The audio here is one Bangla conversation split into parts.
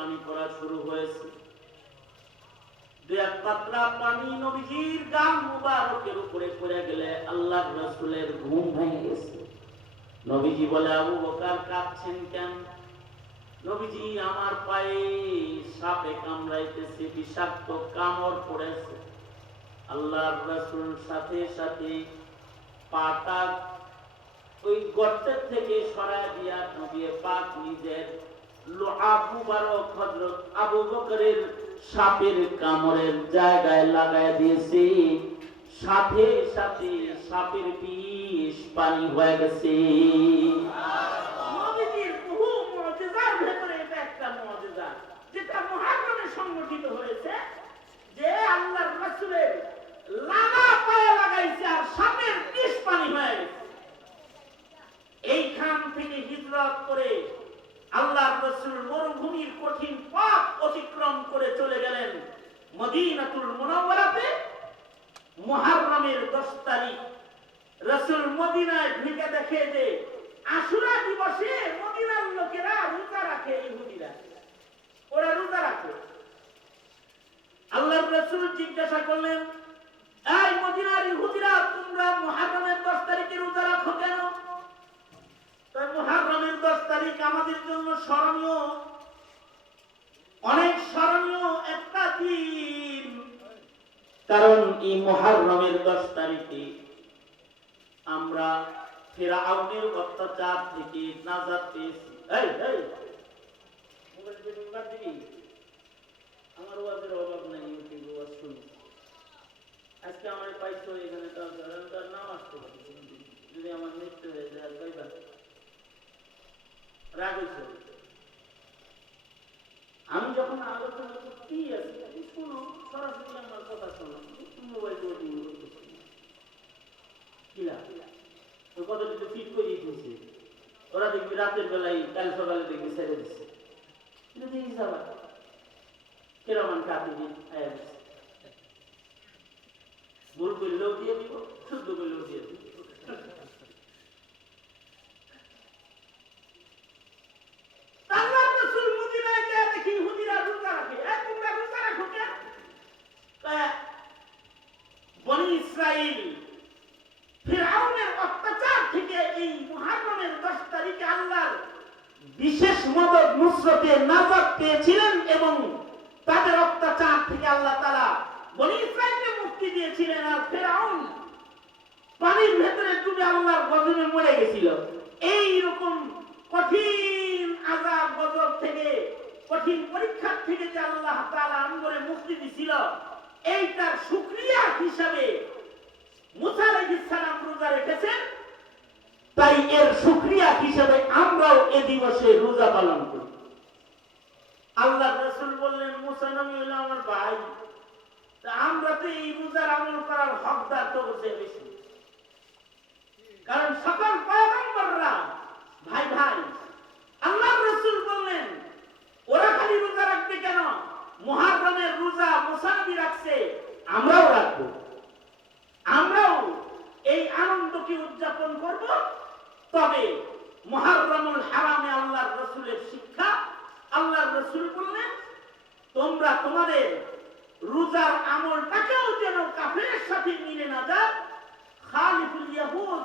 পানি পড়া শুরু হয়েছে। দু এক পাতলা পানি নবীজির গাল মুবারকের উপরে পড়ে গেলে আল্লাহর রাসূলের ঘুম ভেঙে গেছে। নবীজি বলে, আবু বকর কাঁদছেন কেন? নবীজি, আমার পায়ে সাপে কামড়াইতেছে, বিষাক্ত কামড় পড়েছে। আল্লাহর রাসূল সাথে সাথে পাটা ওই গর্তের থেকে সরায় দিয়া নবী পাক নিজের লোহাব মুবারক হযরত আবু বকরের সাপের কামড়ের জায়গায় লাগায় দিয়েছে। সাথে সাথে সাপের বিষ পানি হয়ে গেছে। নবীজির বহু মুজিজার ভেতরে এটা একটা মুজিজা, যেটা মুহাররমে সংগঠিত হয়েছে, যে আল্লাহর রাসূলের লাগা পায়ে লাগাইছে আর সাপের বিষ পানি হয়ে গেছে। এইখান থেকে হিজরত করে আল্লাহর রাসূল মরুভূমির কঠিন পথ অতিক্রম করে চলে গেলেন মদিনাতুল মুনাওয়ারাতে। মুহররমের 10 তারিখ রাসূল মদিনায় ঢুকে দেখে যে আশুরা দিবসে মদিনার লোকেরা রোজা রাখে, ইহুদিরা ওরা রোজা রাখে। আল্লাহর রাসূল জিজ্ঞাসা করলেন, এই মদিনার ইহুদিরা, তোমরা মুহররমের 10 তারিখে রোজা রাখো কেন? তাই মুহররমের 10 তারিখ আমাদের জন্য স্মরণীয়, অনেক স্মরণীয় একটা দিন। কারণ এই মুহররমের 10 তারিখে আমরা ফিরআউনের অত্যাচার থেকে নাজাত পেয়েছি। এই এই মোবাইল দিয়ে বাদ দিবি, আমার ওয়াজের অভাব নাই, ইউটিউব ওয়াজ শুনি। আজকে আমার পাইছো এখানে, তার নাম আসতে পারে, যদি আমার মৃত্যু হয়ে যায় আর পাইবা রাগ হয়েছে। আমি যখন আলোচনা করতেই আছি, শোনো, সরাসরি আমার কথা শোনো, মোবাইল ওই কথাটা ফিট করে দিয়েছে। ওরা দেখবি রাতের বেলায়, কাল সকালে দেখবি ছেড়ে দিচ্ছে। কেরমান কাটি ভুল করলেও দিয়ে দিব, শুদ্ধ করলেও দিয়ে দিব। বনি ইসরাইল ফিরআউনের অত্যাচার থেকে এই মুহররমের 10 তারিখে আল্লাহর বিশেষ মদদ নুসরতে নাজাত পেয়েছিলেন এবং তাদের অত্যাচার থেকে আল্লাহ তাআলা বনি ইসরাইলকে মুক্তি দিয়েছিলেন। আর ফিরআউন পানির ভেতরে ডুবে আল্লাহর গজবে মরে গেছিল। এই রকম কঠিন আযাব গজব থেকে, কঠিন পরীক্ষা থেকে যে আল্লাহ তাআলা আমগরে মুক্তি দিয়েছিল, এইটার শুকরিয়া হিসাবে মুসা আলাইহিস সালাম রোজা রেখেছেন। তাই এর শুকরিয়া হিসাবে আমরাও এই দিবসে রোজা পালন করি। আল্লাহর রাসূল বললেন, মুসা নবী হলো আমার ভাই, তা আমরা তো এই রোজার আমল করার হকদার তো বেশি। কারণ সকল পয়গম্বররা ভাই ভাই। আল্লাহর রাসূল বললেন, ওরা খালি রোজা রাখবে কেন? মুহররমের রোজা মুসা নবী রাখছে, আমরাও রাখবো। আমরাও এই আনন্দকে উদযাপন করব। তবে মুহররমুল হারামে আল্লাহর রাসূলের শিক্ষা, আল্লাহর রাসূল বললেন, তোমরা তোমাদের রোজার আমলটাকেও যেন কাফেরের সাথে মিলে না যায়। খালিফুল ইয়াহুদ,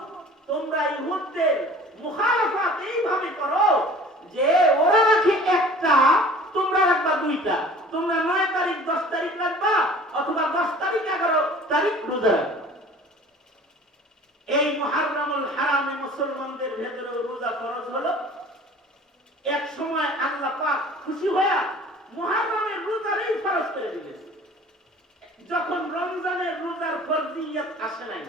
তোমরা ইহুদদের মুখালাফাত এইভাবে করো যে ওরা রাখে একটা, তোমরা রাখবা 2টা। তোমরা 9 তারিখ 10 তারিখ রাখবা, অথবা 10 তারিখ 11 তারিখ রোজা রাখবা। এই মুহররমুল হারামে মুসলমানদের ভেতরে রোজা ফরজ হলো। এক সময় আল্লাহ পাক খুশি হয়ে মুহররমের রোজারই ফরজ করে দিলেন। যখন রমজানের রোজার ফরজিয়ত আসে নাই,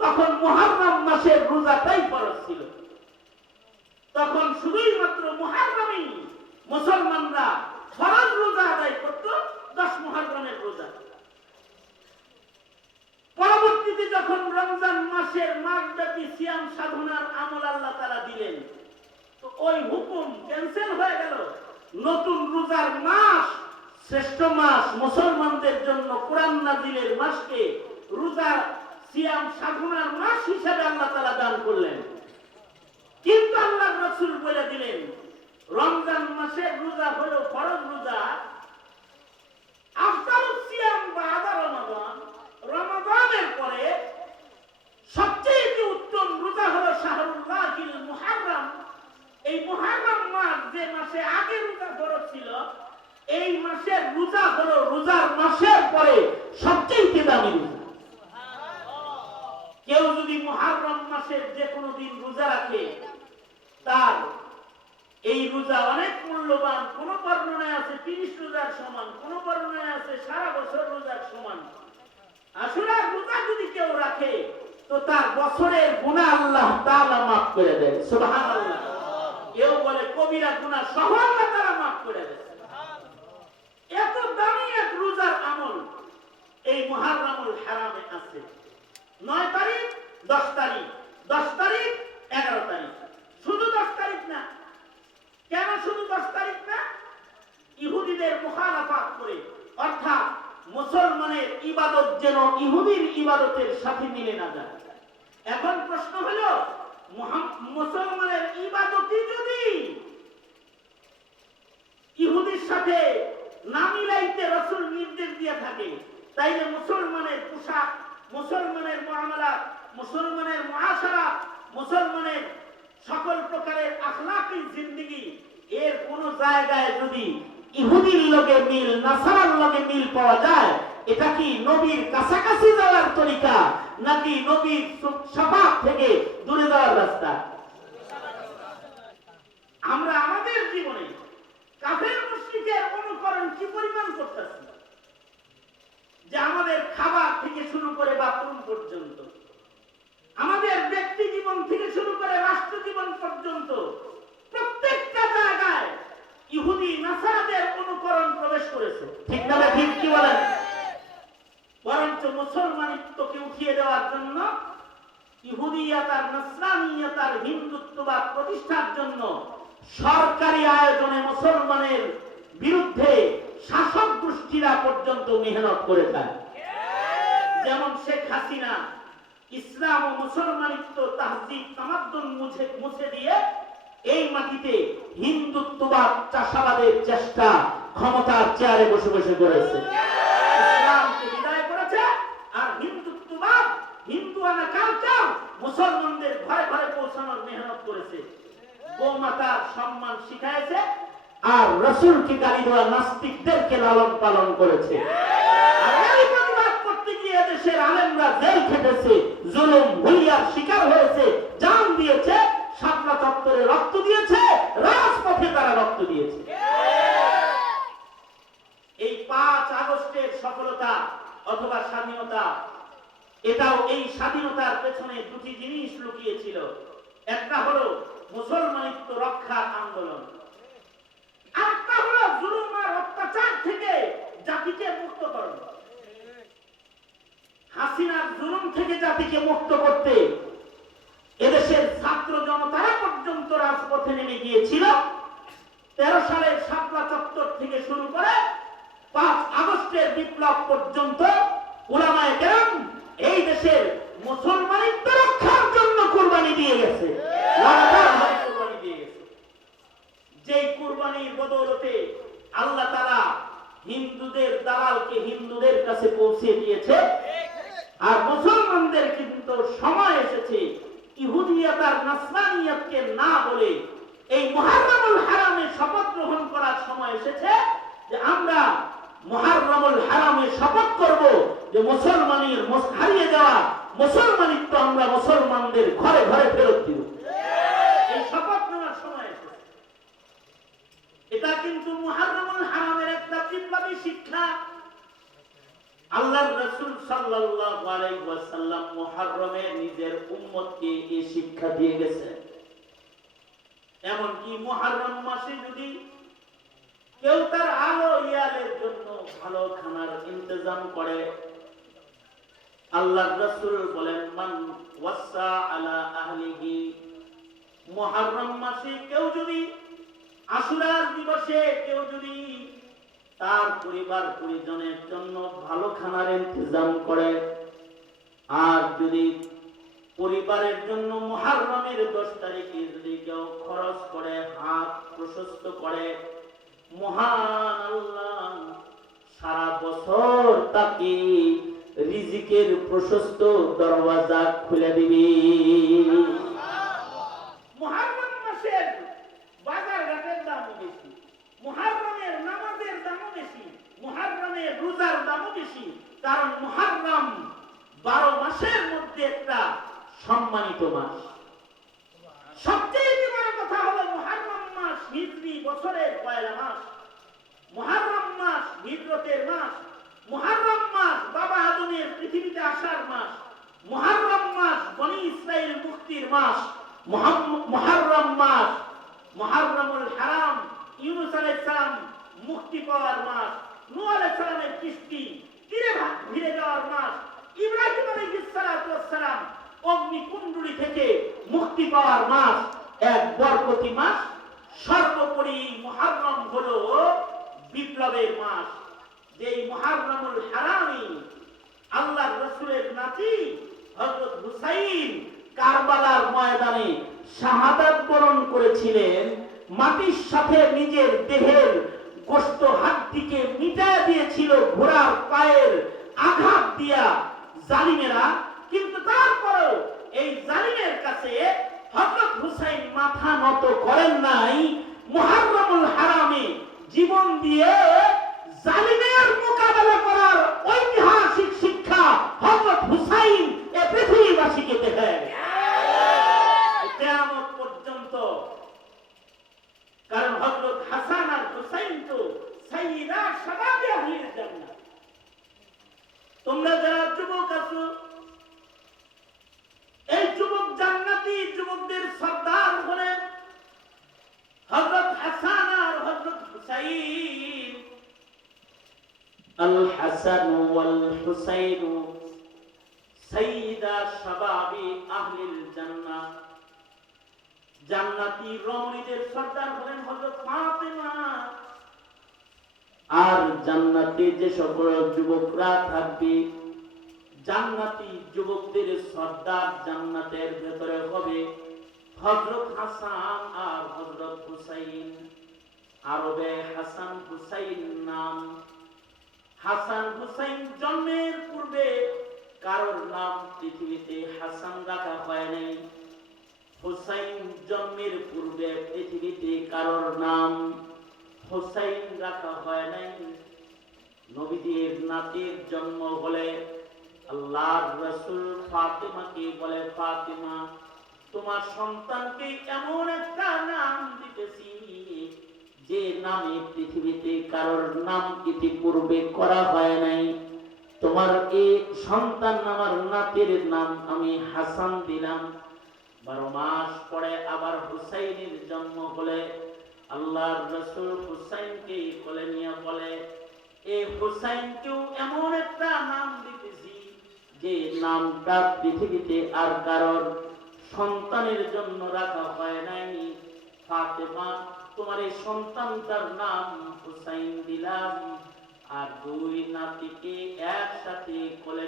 তখন মুহররম মাসের রোজাটাই ফরজ ছিল। তখন শুধুই মাত্র মুহররমেই মুসলমানরা ফরজ রোজা আদায় করত, 10 মুহররমের রোজা। পরবর্তীতে যখন রমজান মাসের মাসব্যাপী সিয়াম সাধনার আমল আল্লাহ তাআলা দিলেন, তো ওই হুকুম ক্যান্সেল হয়ে গেল। নতুন রোজার মাস, শ্রেষ্ঠ মাস, মুসলমানদের জন্য কোরআন নাযিলের মাসকে রোজা সিয়াম সাধনার মাস হিসেবে আল্লাহ তাআলা দান করলেন। কিন্তু আল্লাহর রাসূল বলে দিলেন, রমজান মাসের রোজা হলো ফরজ বলেছিল এই মাসের রোজা হলো রোজার মাসের পরে সবচেয়ে দামি রোজা। কেউ যদি মুহররম মাসের যে কোনো দিন রোজা রাখে তার এই রোজা অনেক মূল্যবান। কোন বর্ণনায় আছে 30 রোজার সমান, কোন বর্ণনায় আছে সারা বছর রোজার সমান। আশুরার রোজা যদি কেউ রাখে তো তার বছরের গুনাহ আল্লাহ তাআলা মাফ করে দেয়। সুবহানাল্লাহ। কেউ বলে কবিরা গুনাহ সহ আল্লাহ তাআলা মাফ করে দেয়। এত দামি এক রোজার আমল এই মুহররমুল হারামে আছে। 9 তারিখ 10 তারিখ 10 তারিখ 11 তারিখ, শুধু 10 তারিখ না। কেন শুধু 10 তারিখ না? ইহুদিদের মুখালাফাত করে, অর্থাৎ মুসলমানের ইবাদত যেন ইহুদির ইবাদতের সাথে মিলে না যায়। এখন প্রশ্ন হলো মুসলমানের ইবাদতই যদি ইহুদির সাথে না মিলাইতে রাসূল নির্দেশ দিয়ে থাকে, তাইলে মুসলমানের পোশাক, মুসলমানের মুআমালাত, মুসলমানের মুআশারাত, মুসলমানের সকল প্রকারের আখলাকি জিন্দেগি এর কোন জায়গায় যদি ইহুদির লগে মিল, নাসারার লগে মিল পাওয়া যায়, এটা কি নবীর কাছাকাছি যাওয়ার তরিকা নাকি নবীর শাফাত থেকে দূরে যাওয়ার রাস্তা? আমরা আমাদের জীবনে কাফের মুশরিকের অনুকরণ কি পরিমাণ করতেছি, যে আমাদের খাবার থেকে শুরু করে বাথরুম পর্যন্ত, আমাদের ব্যক্তি জীবন থেকে শুরু করে রাষ্ট্র জীবন পর্যন্ত প্রত্যেকটা জায়গায় ইহুদি নাসারাদের অনুকরণ প্রবেশ করেছে। ঠিক না? ঠিক কি বলেন? বরঞ্চ মুসলমানিত্বকে উঠিয়ে দেওয়ার জন্য, ইহুদিয়াত আর নাসরানিয়াত আর হিন্দুত্ববাদ প্রতিষ্ঠার জন্য সরকারি আয়োজনে মুসলমানের বিরুদ্ধে শাসক গোষ্ঠীরা পর্যন্ত মেহনত করে থাকে। যেমন শেখ হাসিনা ইসলাম ও মুসলমানিত্ব, তাহজিব, তামাদ্দুন মুছে দিয়ে এই মাটিতে হিন্দুত্ববাদ, চাষাবাদের চেষ্টা ক্ষমতার চেয়ারে বসে বসে করেছে। ইসলামকে বিদায় করেছে আর হিন্দুত্ববাদ, হিন্দুয়ানা কালচার মুসলমানদের ঘরে ঘরে পৌঁছানোর মেহনত করেছে। গোমাতার সম্মান শিখাইছে আর রাসূলকে গালি দেওয়া নাস্তিকদেরকে লালন পালন করেছে। আর এই প্রতিবাদ করতে গিয়ে দেশের আলেমরা জেল খেটেছে, জুলুম হুলিয়ার শিকার হয়েছে, জান দিয়েছে, শাপলা চত্বরে রক্ত দিয়েছে, রাজপথে তারা রক্ত দিয়েছে। এই 5 আগস্টের সফলতা অথবা স্বাধীনতা, এটাও এই স্বাধীনতার পেছনে দুটি জিনিস লুকিয়ে ছিল। একটা হলো মুসলমানিত্ব রক্ষার আন্দোলন, আরেকটা হলো জুলুম আর অত্যাচার থেকে জাতিকে মুক্তকরণ। হাসিনার জুলুম থেকে জাতিকে মুক্ত করতে এদেশের ছাত্র জনতারা পর্যন্ত রাজপথে নেমে গিয়েছিল। 13 সালের শাপলা চত্বর থেকে শুরু করে 5 আগস্টের বিপ্লব পর্যন্ত উলামায়ে কেরাম এই দেশের মুসলমানিত্ব রক্ষার জন্য কুরবানি দিয়ে গেছে, লাগাতার কুরবানি দিয়ে গেছে। যেই কুরবানির বদৌলতে আল্লাহ তাআলা হিন্দুদের দালালকে হিন্দুদের কাছে পৌঁছে দিয়েছে। আর মুসলমানদের কিন্তু সময় এসেছে ইহুদিয়াত আর নাসরানিয়াতকে না বলে এই মুহররমুল হারামে শপথ গ্রহণ করার সময় এসেছে যে আমরা মুহররমুল হারামে শপথ করব যে মুসলমানের হারিয়ে যাওয়া মুসলমানিত্ব আমরা মুসলমানদের ঘরে ঘরে ফেরত দিব। এই শপথ নেওয়ার সময় এসেছে। এটা কিন্তু মুহররমুল হারামের একটা বিপ্লবী শিক্ষা। আল্লাহর রাসূল সাল্লাল্লাহু আলাইহি ওয়াসাল্লাম মুহররমে নিজের উম্মতকে এই শিক্ষা দিয়ে গেছেন। এমনকি মুহররম মাসে যদি কেউ তার আলো ইয়ালের জন্য ভালো খানার ইন্তজাম করে, আল্লাহর রাসূল বলেন মান ওয়াসা আলা আহলিহি, মুহররম মাসে কেউ যদি আশুরার দিবসে কেউ যদি তার পরিবার পরিজনের জন্য ভালো খানার ইন্তজাম করে, আর যদি পরিবারের জন্য মুহররমের 10 তারিখে যদি কেউ খরচ করে, হাত প্রশস্ত করে, মহান আল্লাহ সারা বছর তাকে রিজিকের প্রশস্ত দরওয়াজা খুলে দিবে। মুহররম মাসের বাজার ঘাটের দাম বেশি, মুহররমের কারণ মুহররম 12 মাসের মধ্যে একটা সম্মানিত মাস। সবচেয়ে বড় কথা হলো মুহররম মাস হিজরি বছরের পয়লা মাস, মুহররম মাস হিজরতের মাস, মুহররম মাস বাবা আদমের পৃথিবীতে আসার মাস, মুহররম মাস বনি ইসরাইল মুক্তির মাস, মুহররম মাস মুহররমুল হারাম ইউনূস আলাইহিস সালাম মুক্তি পাওয়ার মাস, নূহ আলাইহিস সালামের কিস্তি তীরে ভিড়ে যাওয়ার মাস, ইব্রাহিম আলাইহিস সালাম অগ্নিকুণ্ডলী থেকে মুক্তি পাওয়ার মাস, এক বরকতি মাস। সর্বোপরি মুহররম হলো বিপ্লবের মাস। যেই মুহররমুল হারামি আল্লাহর রাসূলের নাতি হযরত হুসাইন কারবালার ময়দানে শাহাদাত বরণ করেছিলেন, মাটির সাথে নিজের দেহের গোশত হাড্ডিকে মিটায় দিয়েছিল ঘোড়ার পায়ের আঘাত দিয়া জালিমেরা, কিন্তু তারপরেও এই জালিমের কাছে হযরত হুসাইন মাথা নত করেন নাই। মুহররমুল হারামে জীবন দিয়ে জালিমের মোকাবেলা করার ঐতিহাসিক শিক্ষা হযরত হুসাইন এ পৃথিবীবাসীকে দেখায় কিয়ামত পর্যন্ত। কারণ হযরত হাসান আর হুসাইন তো সাইয়্যিদা শাবাবে আহলিল জান্নাত। তোমরা যারা যুবক আছো, এই যুবক জান্নাতি যুবকদের সর্দার হলেন হযরত হাসান আর হযরত হুসাইন। আল হাসান ওয়াল হুসাইন সাইয়্যিদা শাবাবি আহলিল জান্নাহ। জান্নাতি রমণীদের সর্দার হলেন হযরত ফাতেমা। আর জান্নাতে যে সকল যুবকরা থাকবে, জান্নাতি যুবকদের সর্দার জান্নাতের ভেতরে হবে হযরত হাসান আর হযরত হুসাইন। আরবে হাসান হুসাইন নাম। হাসান হুসাইন জন্মের পূর্বে কারোর নাম পৃথিবীতে হাসান রাখা হয় নাই। হুসাইন জন্মের পূর্বে পৃথিবীতে কারোর নাম হুসাইন রাখা হয় নাই। নবীজির নাতির জন্ম হলে আল্লাহর রাসূল ফাতেমাকে বলে, ফাতেমা তোমার সন্তানকে এমন একটা নাম দিতেছি যে নামে পৃথিবীতে কারোর নাম ইতিপূর্বে করা হয় নাই। তোমার এই সন্তান আমার নাতির নাম আমি হাসান দিলাম। 12 মাস পরে আবার হুসাইনের জন্ম হলে আল্লাহর রাসূল হুসাইনকে কোলে নিয়ে বলে, এই হুসাইনকেও এমন একটা নাম দিতেছি যে নামটা পৃথিবীতে আর কারোর সন্তানের জন্য রাখা হয় নাই। ফাতেমা তোমার এই সন্তানটার নাম হুসাইন দিলাম। আর 2 নাতিকে একসাথে কোলে